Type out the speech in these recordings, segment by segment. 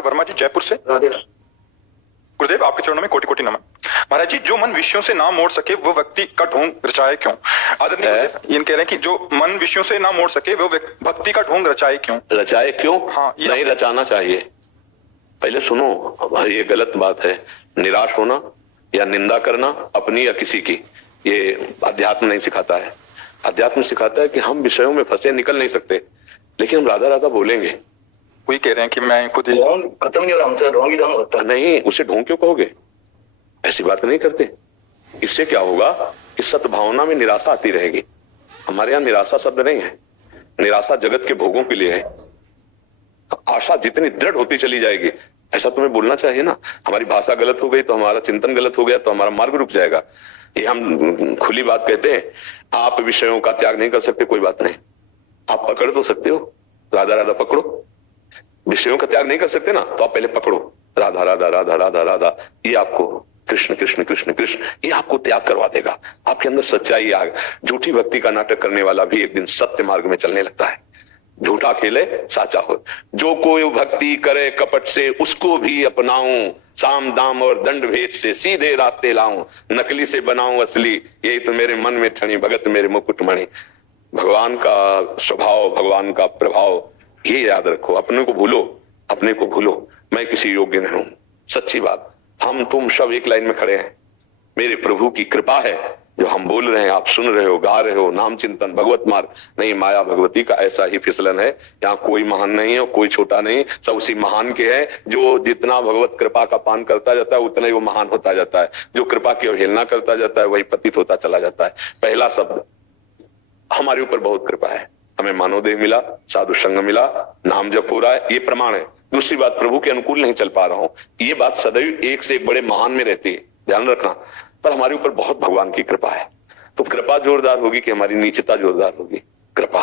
वर्मा जी जयपुर से। राधे राधे। गुरुदेव आपके चरणों में कोटि कोटि नमन। महाराज जी, जो मन विषयों से ना मोड़ सके वो व्यक्ति का ढोंग रचाए क्यों? आदरणीय गुरुदेव, ये कह रहे हैं कि जो मन विषयों से ना मोड़ सके वो भक्ति का ढोंग रचाए क्यों? रचाए क्यों? हाँ, नहीं रचाना चाहिए। पहले सुनो, ये गलत बात है। निराश होना या निंदा करना अपनी या किसी की, ये अध्यात्म नहीं सिखाता है। अध्यात्म सिखाता है कि हम विषयों में फंसे निकल नहीं सकते, लेकिन हम राधा राधा बोलेंगे। वही कह रहे हैं कि मैं खुद खत्म नहीं हो रहा हमसे, ढोंग ही ढोंग होता है। नहीं, उसे ढोंग क्यों कहोगे? ऐसी बात नहीं करते। इससे क्या होगा कि सद्भावना में निराशा आती रहेगी। हमारे यहाँ निराशा शब्द नहीं है, निराशा जगत के भोगों के लिए है। आशा जितनी दृढ़ होती चली जाएगी, ऐसा तुम्हें बोलना चाहिए ना। हमारी भाषा गलत हो गई तो हमारा चिंतन गलत हो गया तो हमारा मार्ग रुक जाएगा। ये हम खुली बात कहते हैं। आप विषयों का त्याग नहीं कर सकते, कोई बात नहीं, आप पकड़ तो सकते हो। राधा राधा पकड़ो। विषयों का त्याग नहीं कर सकते ना, तो आप पहले पकड़ो राधा राधा राधा राधा राधा। ये आपको कृष्ण कृष्ण कृष्ण कृष्ण, ये आपको त्याग करवा देगा। आपके अंदर सच्चाई आ। झूठी भक्ति का नाटक करने वाला भी एक दिन सत्य मार्ग में चलने लगता है। झूठा खेले साचा हो। जो कोई भक्ति करे कपट से, उसको भी अपनाऊं। साम दाम और दंड भेद से सीधे रास्ते लाऊं। नकली से बनाऊं असली, यही तो मेरे मन में ठनी भगत मेरे मुकुटमणि। भगवान का स्वभाव, भगवान का प्रभाव, ये याद रखो। अपने को भूलो, अपने को भूलो। मैं किसी योग्य नहीं हूं। सच्ची बात, हम तुम सब एक लाइन में खड़े हैं। मेरे प्रभु की कृपा है जो हम बोल रहे हैं, आप सुन रहे हो, गा रहे हो। नाम चिंतन भगवत मार्ग नहीं, माया भगवती का ऐसा ही फिसलन है। यहाँ कोई महान नहीं है और कोई छोटा नहीं, सब उसी महान के है। जो जितना भगवत कृपा का पान करता जाता है उतना ही वो महान होता जाता है। जो कृपा की अवहेलना करता जाता है वही पतित होता चला जाता है। पहला शब्द, हमारे ऊपर बहुत कृपा है। हमें मानवदेह मिला, साधु संग मिला, नाम जप हो रहा है, ये प्रमाण है। दूसरी बात, प्रभु के अनुकूल नहीं चल पा रहा हूं, ये बात सदैव एक से एक बड़े महान में रहती है, ध्यान रखना। पर हमारे ऊपर बहुत भगवान की कृपा है। तो कृपा जोरदार होगी कि हमारी नीचता जोरदार होगी? कृपा।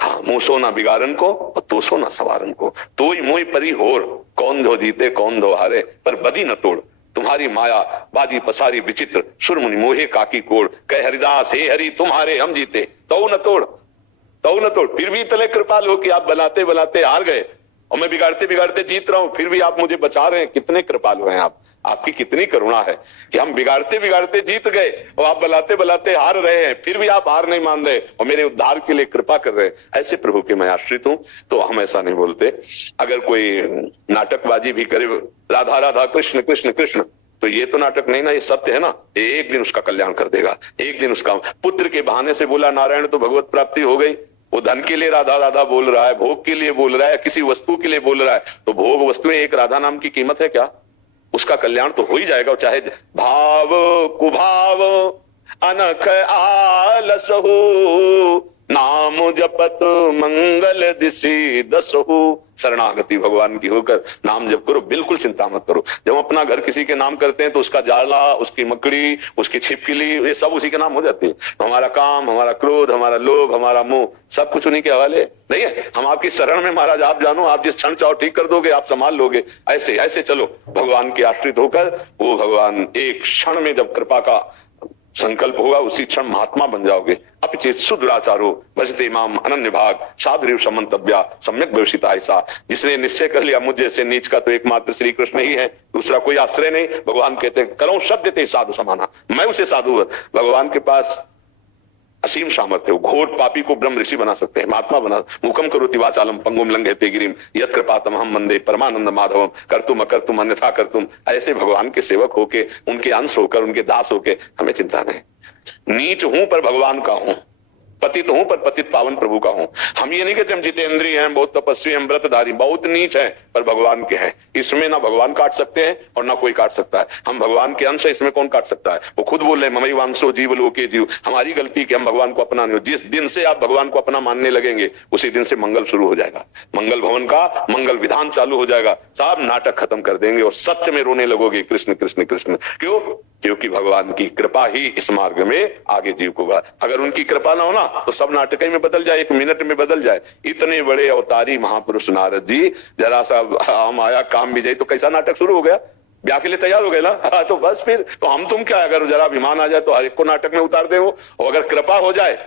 हाँ, मुंह सो ना बिगाड़न को और तो सो ना सवारन को। तो ही मोई परी होर, कौन धो जीते कौन धो हारे, पर बदी न तोड़। तुम्हारी माया बाजी पसारी विचित्र, सुरमुनि मोहे काकी कोड़। कह हरिदास हे हरि तुम्हारे हम जीते, तो न तोड़, तो न तोड़। फिर भी इतने कृपाल हो कि आप बनाते बनाते हार गए और मैं बिगाड़ते बिगाड़ते जीत रहा हूं, फिर भी आप मुझे बचा रहे हैं। कितने कृपालु हैं आप, आपकी कितनी करुणा है कि हम बिगाड़ते बिगाड़ते जीत गए और आप बनाते बनाते हार रहे हैं, फिर भी आप हार नहीं मान रहे और मेरे उद्धार के लिए कृपा कर रहे हैं। ऐसे प्रभु के मैं आश्रित हूं, तो हम ऐसा नहीं बोलते। अगर कोई नाटकबाजी भी करे, राधा राधा कृष्ण कृष्ण कृष्ण, तो ये तो नाटक नहीं ना, ये सत्य है ना। एक दिन उसका कल्याण कर देगा। एक दिन उसका पुत्र के बहाने से बोला नारायण तो भगवत प्राप्ति हो गई। वो धन के लिए राधा राधा बोल रहा है, भोग के लिए बोल रहा है, किसी वस्तु के लिए बोल रहा है, तो भोग वस्तुएं एक राधा नाम की कीमत है क्या? उसका कल्याण तो हो ही जाएगा। चाहे भाव कुभाव अनख आलस हो, नाम जपत मंगल दिशि दसहु। शरणागति भगवान की होकर नाम जप करो, बिल्कुल चिंता मत करो। जब अपना घर किसी के नाम करते हैं तो उसका जाला, उसकी मकड़ी, उसकी छिपकली, ये सब उसी के नाम हो जाती है। तो हमारा काम, हमारा क्रोध, हमारा लोभ, हमारा मोह, सब कुछ उन्हीं के हवाले नहीं है। हम आपकी शरण में महाराज, आप जानो, आप जिस क्षण चाहो ठीक कर दोगे, आप संभाल लोगे। ऐसे ऐसे चलो भगवान के आश्रित होकर। वो भगवान एक क्षण में जब कृपा का संकल्प होगा, उसी क्षण महात्मा बन जाओगे। अपचेत सुदुराचारो भजते माम अनन्य भाग, साधुरीव समन्तव्या सम्यक व्यवसिता। ऐसा जिसने निश्चय कर लिया मुझ जैसे नीच का तो एकमात्र श्री कृष्ण ही है, दूसरा कोई आश्रय नहीं। भगवान कहते हैं करो सद्य ते साधु समाना, मैं उसे साधु। भगवान के पास असीम सामर्थ्य है। घोर पापी को ब्रह्म ऋषि बना सकते हैं, महात्मा बना। मुखम करोति वाचालम पंगुम लंघयते गिरिम यत् कृपातम हम वंदे परमानंद माधवम कर्तुम अकर्तुम अन्यथा कर्तुम। ऐसे भगवान के सेवक होके, उनके अंश होकर, उनके दास होके हमें चिंता नहीं। नीच हूं पर भगवान का हूं, पतित हूं पर पतित पावन प्रभु का हूं। हम ये नहीं कहते हम जितेंद्रिय हैं, बहुत तपस्वी हैं, व्रतधारी, बहुत नीच हैं, पर भगवान के हैं। इसमें ना भगवान काट सकते हैं और ना कोई काट सकता है। हम भगवान के अंश है, इसमें कौन काट सकता है? वो खुद बोल रहे हैं ममई वांसो जीव लोके जीव। हमारी गलती कि हम भगवान को अपना नहीं। जिस दिन से आप भगवान को अपना मानने लगेंगे, उसी दिन से मंगल शुरू हो जाएगा। मंगल भवन का मंगल विधान चालू हो जाएगा। सब नाटक खत्म कर देंगे और सत्य में रोने लगोगे कृष्ण कृष्ण कृष्ण। क्यों? क्योंकि भगवान की कृपा ही इस मार्ग में आगे जीव को बढ़ा। अगर उनकी कृपा ना हो ना, तो सब नाटक में बदल जाए, एक मिनट में बदल जाए। इतने बड़े अवतारी महापुरुष नारद जी, जरा सा आम आया काम भी जाए तो कैसा नाटक शुरू हो गया। ब्याह के लिए तैयार हो गए ना, हाँ, तो बस फिर तो हम तुम क्या, अगर जरा अभिमान आ जाए तो हर एक को नाटक में उतार दे वो। और अगर कृपा हो जाए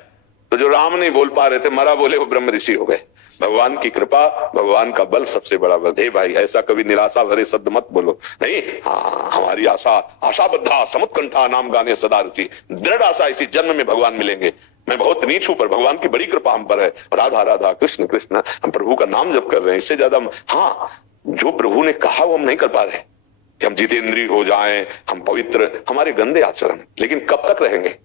तो जो राम नहीं बोल पा रहे थे, मरा बोले, वो ब्रह्म ऋषि हो गए। भगवान की कृपा, भगवान का बल सबसे बड़ा बल है भाई। ऐसा कभी निराशा भरे शब्द मत बोलो। नहीं, हाँ, हमारी आशा बद्धा समुत्कंठा नाम गाने सदा रुचि, दृढ़ आशा इसी जन्म में भगवान मिलेंगे। मैं बहुत नीच हूं पर भगवान की बड़ी कृपा हम पर है। राधा राधा कृष्ण कृष्ण, हम प्रभु का नाम जप कर रहे हैं। इससे ज्यादा हाँ, जो प्रभु ने कहा वो हम नहीं कर पा रहे कि हम जितेंद्रिय हो जाएं, हम पवित्र, हमारे गंदे आचरण। लेकिन कब तक रहेंगे?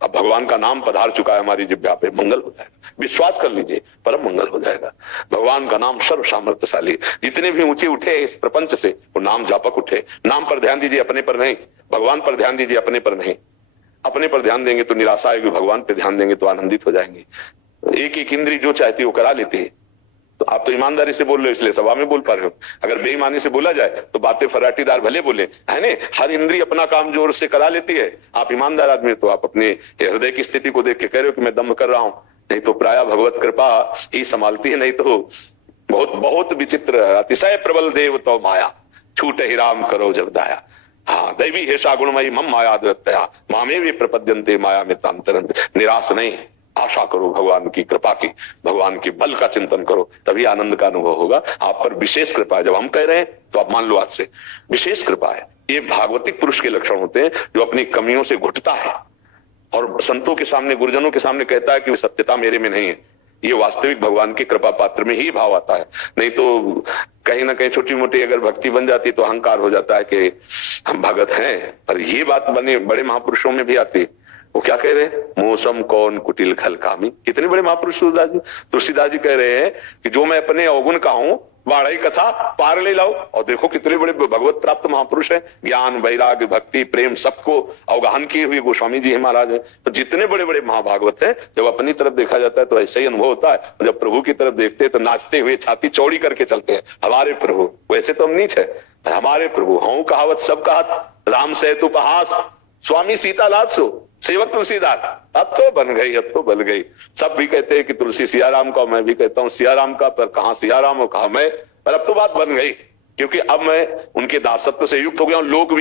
अब भगवान का नाम पधार चुका है हमारी जिह्वा पे, मंगल हो जाएगा। विश्वास कर लीजिए, परम मंगल हो जाएगा। भगवान का नाम सर्व सामर्थ्यशाली। जितने भी ऊंचे उठे इस प्रपंच से, वो नाम जापक उठे। नाम पर ध्यान दीजिए, अपने पर नहीं। भगवान पर ध्यान दीजिए, अपने पर नहीं। अपने पर ध्यान देंगे तो निराशा आएगी, भगवान पे ध्यान देंगे तो आनंदित हो जाएंगे। एक एक इंद्री जो चाहती है वो करा लेती है। तो आप तो ईमानदारी से बोल रहे हो इसलिए सभा में बोल पा रहे हो। अगर बेईमानी से बोला जाए तो बातें फराटीदार भले बोले, है ने, हर इंद्री अपना काम जोर से करा लेती है। आप ईमानदार आदमी तो आप अपने हृदय की स्थिति को देख के कह रहे हो कि मैं दम कर रहा हूं। नहीं तो प्राय भगवत कृपा ही संभालती है। नहीं तो बहुत बहुत विचित्र, अतिशय प्रबल देव तो माया, छूट ही राम करो जब दाया। हाँ, दैवी हेषा गुणमयी मम माया दुरत्या, मामे भी प्रपद्यन्ते माया में तांतरंत। निराश नहीं, आशा करो भगवान की कृपा की, भगवान के बल का चिंतन करो, तभी आनंद का अनुभव होगा। आप पर विशेष कृपा है। जब हम कह रहे हैं तो आप मान लो आज से विशेष कृपा है। ये भागवतिक पुरुष के लक्षण होते हैं, जो अपनी कमियों से घुटता है और संतों के सामने, गुरुजनों के सामने कहता है कि सत्यता मेरे में नहीं है। ये वास्तविक भगवान की कृपा पात्र में ही भाव आता है। नहीं तो कहीं ना कहीं छोटी मोटी अगर भक्ति बन जाती तो अहंकार हो जाता है कि हम भगत हैं। पर ये बात बने बड़े महापुरुषों में भी आती है। वो क्या कह रहे हैं? मौसम कौन कुटिल खल कामी। कितने बड़े महापुरुष तुलसीदास जी कह रहे हैं कि जो मैं अपने अवगुण का हूं, वाड़ई कथा पार ले लाओ। और देखो कितने बड़े भगवत प्राप्त महापुरुष हैं। ज्ञान, वैराग्य, भक्ति, प्रेम सबको अवगाहन किए हुए गोस्वामी जी हैं, महाराज हैं। तो जितने बड़े बड़े महाभागवत हैं, जब अपनी तरफ देखा जाता है तो ऐसा ही अनुभव होता है। जब प्रभु की तरफ देखते हैं तो नाचते हुए छाती चौड़ी करके चलते हैं। हमारे प्रभु, वैसे तो हम नीच है, हमारे प्रभु हूं कहावत सब कहत, राम सेतु उपहास, स्वामी सीता लाद सो, सेवक तुलसीदास। अब तो बन गई, अब तो बन गई। सब भी कहते हैं कि तुलसी सियाराम का, मैं भी कहता हूँ सियाराम का, पर कहाँ सियाराम हो कहा मैं। पर अब तो बात बन गई, क्योंकि अब मैं उनके दासत्व से युक्त हो गया हूं। लोग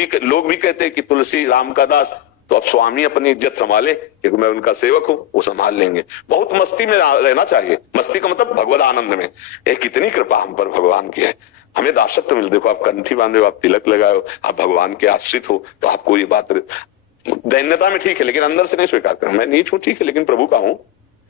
भी कहते हैं कि तुलसी राम का दास। तो अब स्वामी अपनी इज्जत संभाले, क्योंकि मैं उनका सेवक हूं, वो संभाल लेंगे। बहुत मस्ती में रहना चाहिए। मस्ती का मतलब भगवत आनंद में। कितनी कृपा हम पर भगवान की है। हमें दासत्व मिल, देखो आप कंठी बांधे हो, आप तिलक लगाए हो, आप भगवान के आश्रित हो, तो आपको ये बात दैन्यता में ठीक है, लेकिन अंदर से नहीं स्वीकार कर। मैं नीच हूं ठीक है, लेकिन प्रभु का हूं।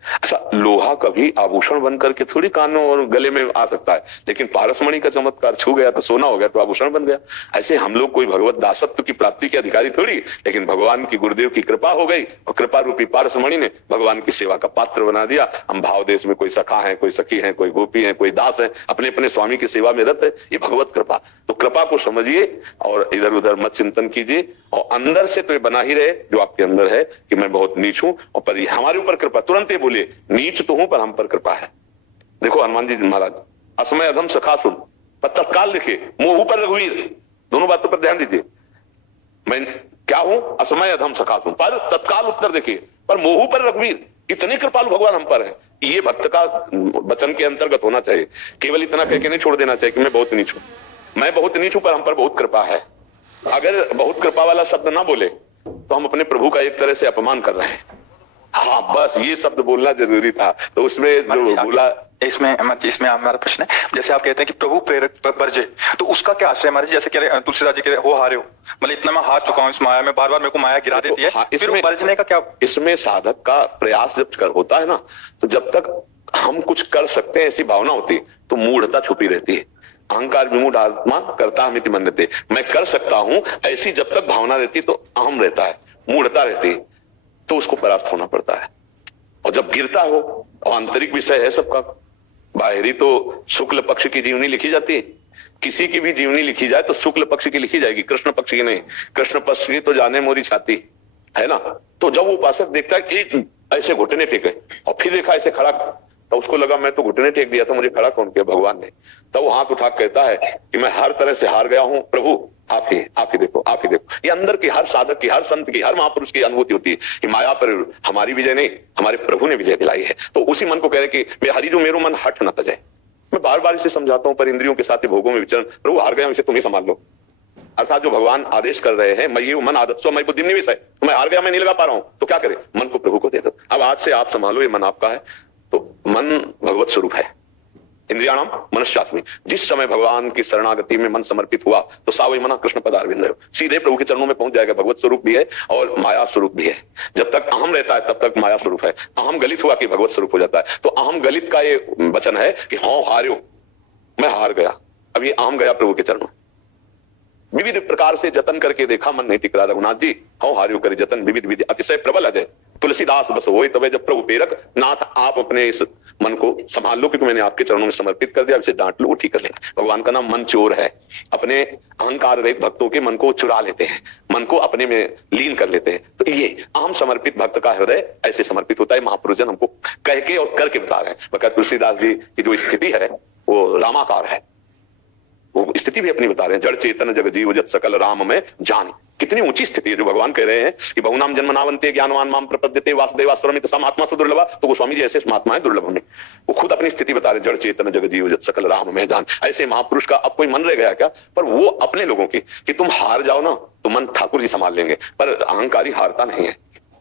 अच्छा, लोहा कभी आभूषण बन करके थोड़ी कानों और गले में आ सकता है, लेकिन पारसमणि का चमत्कार छू गया तो सोना हो गया, तो आभूषण बन गया। ऐसे हम लोग कोई भगवत दासत्व की प्राप्ति के अधिकारी थोड़ी, लेकिन भगवान की, गुरुदेव की कृपा हो गई और कृपा रूपी पारसमणि ने भगवान की सेवा का पात्र बना दिया। हम भाव देश में कोई सखा है, कोई सखी है, कोई गोपी है, कोई दास है, अपने अपने स्वामी की सेवा में रत है। ये भगवत कृपा। तो कृपा को समझिए और इधर उधर मत चिंतन कीजिए, और अंदर से तो ये बना ही रहे जो आपके अंदर है कि मैं बहुत नीच हूं, और पर हमारे ऊपर कृपा। तुरंत ये बोलिए, नीच तो हूं पर हम पर कृपा है। देखो हनुमान जी महाराज, असमय अधम सखासुन, पर तत्काल लिखे मोह पर रघुवीर। दोनों बातों पर ध्यान दीजिए। मैं क्या हूं? असमय अधम सखासुन, पर तत्काल उत्तर देखिए, पर मोह पर रघुवीर। इतने कृपालु भगवान हम पर है। ये भक्त का वचन के अंतर्गत होना चाहिए। केवल इतना कह के नहीं छोड़ देना चाहिए कि मैं बहुत नीच हूं। मैं बहुत नीच हूं पर हम पर बहुत कृपा है। अगर बहुत कृपा वाला शब्द ना बोले तो हम अपने प्रभु का एक तरह से अपमान कर रहे हैं। हाँ, बस ये शब्द बोलना जरूरी था। तो उसमें जो बोला, इसमें हमारा प्रश्न है, जैसे आप कहते हैं कि प्रभु प्रेरक बरजे, तो उसका क्या आश्रय हमारे? जैसे कह रहे तुलसीदास जी कह रहे हो हारे हो, मतलब इतना मैं हार चुका हूं इस माया में, बार बार मेरे को माया गिरा देती है। फिर बरजने का क्या? इसमें साधक का प्रयास जब होता है ना, तो जब तक हम कुछ कर सकते हैं ऐसी भावना होती है तो मूढ़ता छुपी रहती है। अहंकार विमूढ़ आत्मा करता हमिति मन्यते, मैं कर सकता हूं ऐसी जब तक भावना रहती तो अहम रहता है, मूढ़ता रहती है, तो उसको परास्त होना पड़ता है। और जब गिरता हो, और आंतरिक विषय है सबका, बाहरी तो शुक्ल पक्ष की जीवनी लिखी जाती है। किसी की भी जीवनी लिखी जाए तो शुक्ल पक्ष की लिखी जाएगी, कृष्ण पक्ष की नहीं। कृष्ण पक्ष की तो जाने मोरी छाती, है ना। तो जब वो उपासक देखता है कि ऐसे घुटने टेके और फिर देखा ऐसे खड़ा, तो उसको लगा मैं तो घुटने टेक दिया था, मुझे खड़ा कौन किया? भगवान ने। तब वो हाथ उठा कहता है कि मैं हर तरह से हार गया हूं प्रभु, आप ही देखो, आप ही देखो। ये अंदर की हर साधक की, हर संत की, हर महापुरुष की अनुभूति होती है कि माया पर हमारी विजय नहीं, हमारे प्रभु ने विजय दिलाई है। तो उसी मन को कह रहे कि मैं हरि जो मेरो मन हट न तजय। मैं बार बार इसे समझाता हूं, पर इंद्रियों के साथ भोगों में विचरण, प्रभु हार गया, इसे तुम ही संभाल लो। अर्थात जो भगवान आदेश कर रहे हैं, मैं ये मन आदत सो मैं बुद्धि निवेश है, तो मैं हार गया, मैं नहीं लगा पा रहा हूं, तो क्या करे? मन को प्रभु को दे दो। अब आज से आप संभालो, ये मन आपका है। तो मन भगवत स्वरूप है। इंद्रियाणाम मनश्चात्मी। जिस समय भगवान की शरणागति में मन समर्पित हुआ तो सावई मना कृष्ण पदारविंद, सीधे प्रभु के चरणों में पहुंच जाएगा। भगवत स्वरूप भी है और माया स्वरूप भी है। जब तक अहम रहता है तब तक माया स्वरूप है, अहम गलित हुआ कि भगवत स्वरूप हो जाता है। तो अहम गलित का ये वचन है कि हाँ हार्यो, मैं हार गया, अब ये अहम गया प्रभु के चरणों। विविध प्रकार से जतन करके देखा, मन नहीं टिक रहा। रघुनाथ जी हाँ हार्यो करे जतन विविध विधि अतिशय प्रबल अजय, तुलसीदास बस होए तबे जब प्रभु पेरक। नाथ आप अपने इस मन को संभाल लो, क्योंकि मैंने आपके चरणों में समर्पित कर दिया, इसे डांट लो, वो ठीक कर लेंगे। भगवान का नाम मन चोर है। अपने अहंकार रहित भक्तों के मन को चुरा लेते हैं, मन को अपने में लीन कर लेते हैं। तो ये अहम समर्पित भक्त का हृदय ऐसे समर्पित होता है। महापुरुषजन हमको कह के और करके बता रहे हैं। बल्कि तुलसीदास जी की जो स्थिति है वो रामाकार है, वो स्थिति भी अपनी बता रहे हैं। जड़ चेतन जग जीव जत सकल राम में जान, कितनी ऊंची स्थिति है जो भगवान कह रहे हैं कि बहुनाम जन्मनावंते ज्ञानवान माम प्रपद्यते वासुदेवास्वरमित समात्मा सुदुर्लभा। तो गोस्वामी जी ऐसे महात्मा है दुर्लभ में, वो खुद अपनी स्थिति बता रहे हैं। जड़ चेतन जग जीव जत सकल राम में जान, ऐसे महापुरुष का अब कोई मन रह गया क्या? पर वो अपने लोगों की कि तुम हार जाओ ना तो मन ठाकुर जी संभाल लेंगे, पर अहंकारी हारता नहीं है।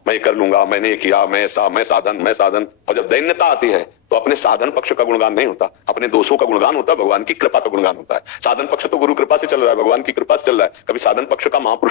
मैं कर लूंगा, मैंने किया, मैं साधन। और जब दैन्यता आती है तो अपने साधन पक्ष का गुणगान नहीं होता, अपने दोषों का गुणगान होता है, भगवान की कृपा का गुणगान होता है। साधन पक्ष तो गुरु कृपा से चल रहा है, भगवान की कृपा से चल रहा है। कभी साधन पक्ष का महापुरुष